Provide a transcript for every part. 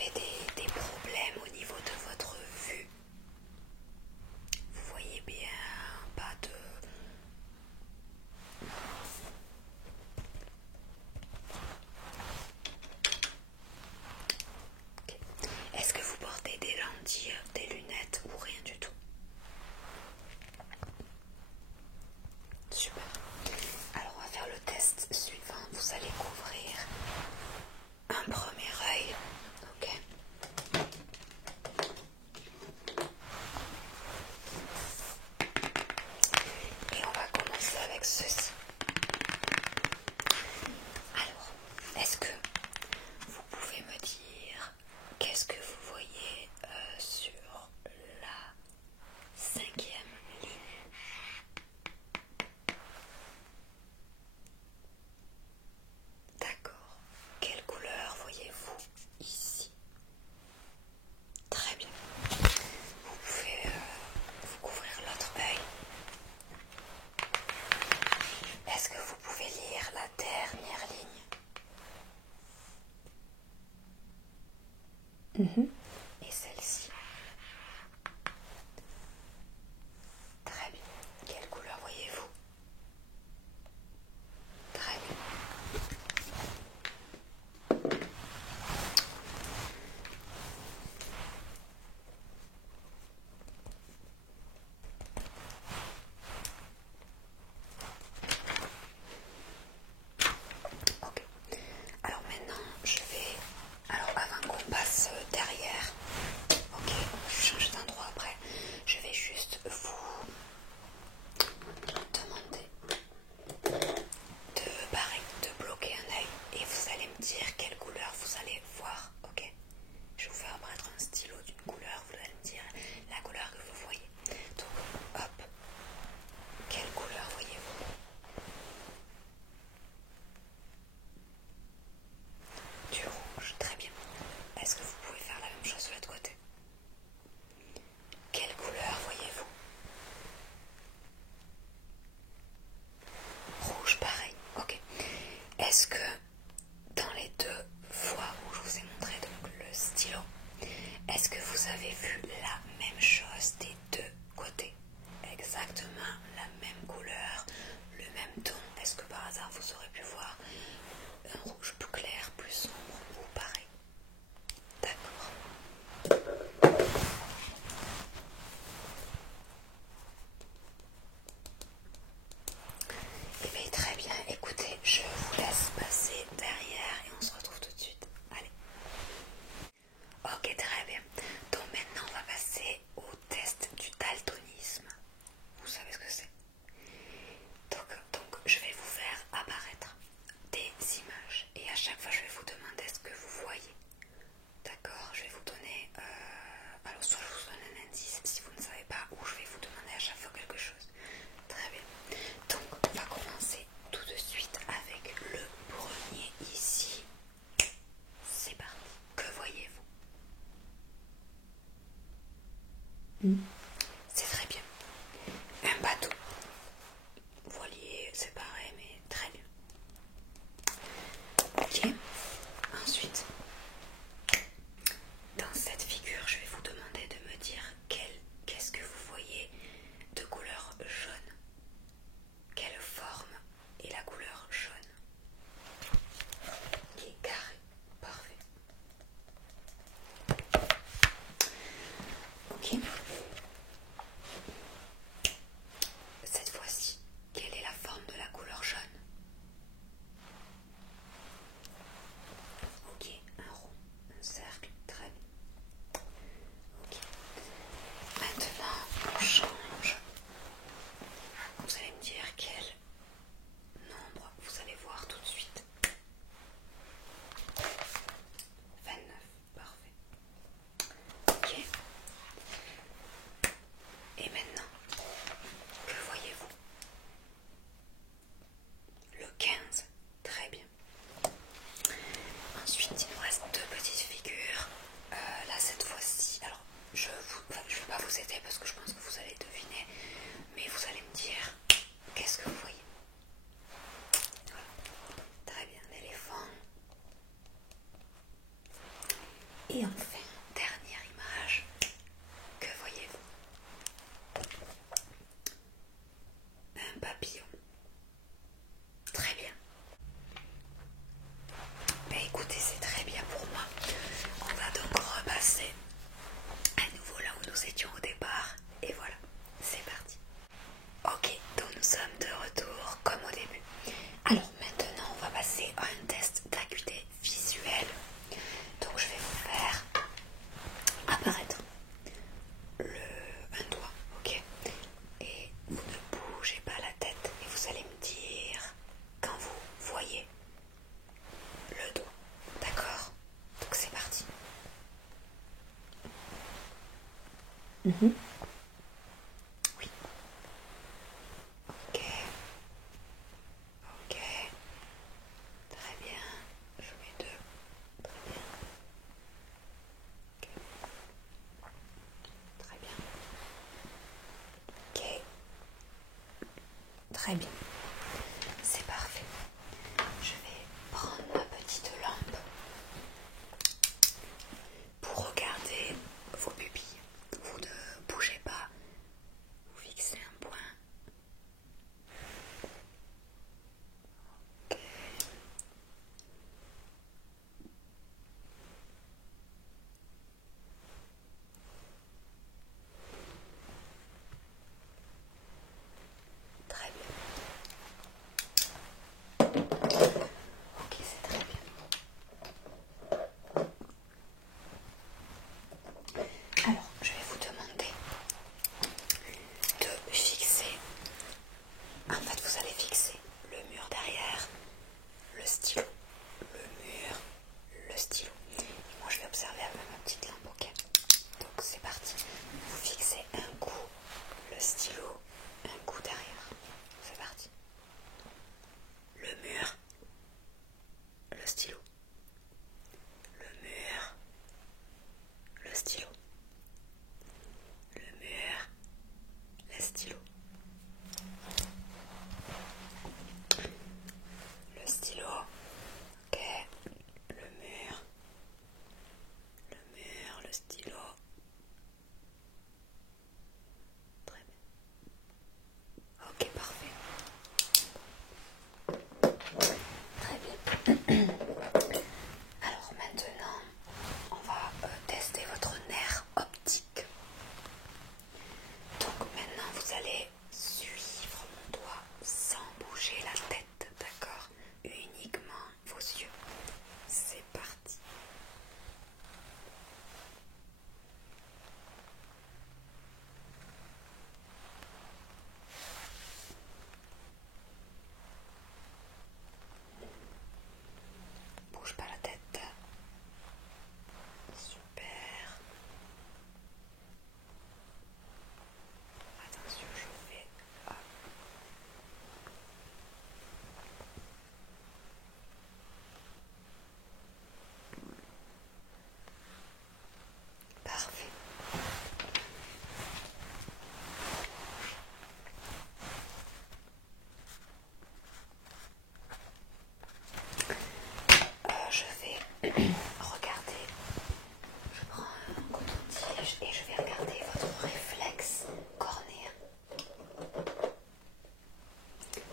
avez des problèmes au niveau de votre vue? Vous voyez bien, pas de... Okay. Est-ce que vous portez des lentilles, des lunettes ou rien du tout? Super. Alors on va faire le test suivant. Vous allez couvrir un premier œil. Ok. Et on va commencer avec ceci. Alors, est-ce que vous pouvez me dire qu'est-ce que vous voyez sur la 5e ligne? D'accord. Quelle couleur voyez-vous ici? Très bien. Vous pouvez vous couvrir l'autre œil. Est-ce que vous pouvez lire la dernière ligne? Et celle-ci? Très bien. Quelle couleur voyez-vous? Très bien. Ok. Alors maintenant, je vais... Alors avant qu'on passe derrière, ok, je change d'endroit après, je vais juste vous demander de bloquer un œil et vous allez me dire quelle couleur vous allez voir, ok? Je vais vous faire apparaître un stylo d'une couleur, vous allez me dire la couleur que vous voyez. Donc, hop, quelle couleur voyez-vous? Du rouge, très bien. Est-ce que vous pouvez faire la même chose de l'autre côté? Quelle couleur voyez-vous? Rouge, pareil, ok. Est-ce que dans les deux fois où je vous ai montré donc le stylo, est-ce que vous avez vu la même chose des deux côtés? Exactement la même couleur, le même ton. Est-ce que par hasard vous aurez pu voir un rouge plus clair, plus sombre ou pareil? D'accord. Eh bien, très bien. Écoutez, je vous laisse passer derrière et on se retrouve tout de suite. Allez. Ok, très bien. Donc maintenant, on va passer au test du daltonisme. Vous savez ce que c'est? Donc, je vais vous faire apparaître des images et à chaque fois, je vais vous demander ce que vous voyez. D'accord? Je vais vous donner... alors, soit je vous donne un indice si vous ne savez pas, ou je vais vous demander à chaque fois quelque chose. Très bien. Donc, on va commencer tout de suite avec le premier ici. C'est parti. Que voyez-vous? C'est très bien. Un bateau. Voilier, c'est pareil, mais très bien. Ok. Ensuite, dans cette figure, je vais vous demander de me dire qu'est-ce que vous voyez de couleur jaune. Quelle forme est la couleur jaune? Qui est carré. Parfait. Ok. Et enfin, dernière image, que voyez-vous? Un papillon. Très bien. Ben écoutez, c'est très bien pour moi. On va donc repasser à nouveau là où nous étions au départ. Et voilà, c'est parti. Ok, donc nous sommes de retour comme au début. Alors maintenant, on va passer à un test d'acuité visuelle. Donc je vais vous faire apparaître un doigt, ok? Et vous ne bougez pas la tête et vous allez me dire quand vous voyez le doigt, d'accord? Donc c'est parti. Oui. Ok. Ok. Très bien. Je mets deux. Très bien. Ok. Très bien. Ok. Très bien. C'est parfait. Je vais prendre ma petite lampe pour regarder vos pupilles. Vous ne bougez pas. Vous fixez un point. Ok. Très bien. Ok, c'est très bien. Alors, je vais vous demander de fixer. En fait, vous allez fixer le mur derrière, le stylo, le mur, le stylo. Et moi, je vais observer avec ma petite lampe, ok? Donc, c'est parti. Vous fixez un coup le stylo, un coup derrière. C'est parti. Le mur, le stylo. Le mur, le stylo. Le mur, le stylo. Le stylo, ok. Le mur, le stylo. Très bien. Ok, parfait. Très bien. Alors maintenant, on va tester votre nerf optique. Donc maintenant, vous allez suivre mon doigt sans bouger la tête, d'accord? Uniquement vos yeux. C'est parti. Bouge pas la tête. Super. Attention, je fais. Hop. Parfait. Je vais regarder. Je prends un coton-tige et je vais regarder votre réflexe cornéen.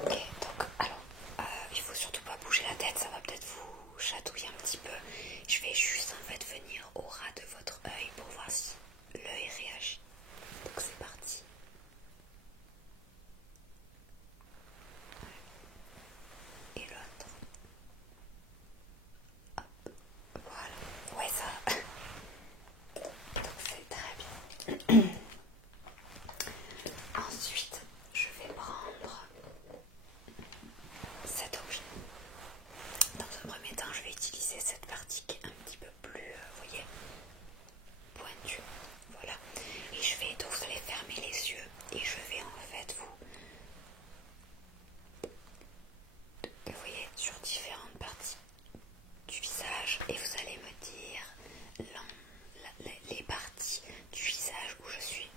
Ok, donc alors, il faut surtout pas bouger la tête, ça va peut-être vous chatouiller un petit peu. Je vais juste en fait venir au ras de votre œil pour voir si l'œil réagit. Donc c'est parti. Et l'autre. Hop, voilà. Ouais, ça. Donc c'est très bien. Ensuite, je vais prendre cet objet. Dans un premier temps, je vais utiliser cette partie qui est un petit peu plus, vous voyez, pointue. Voilà. Et je vais, donc vous allez fermer les yeux et je vais en fait vous voyez, sur différentes parties du visage et vous allez me dire les parties du visage où je suis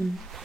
Mm.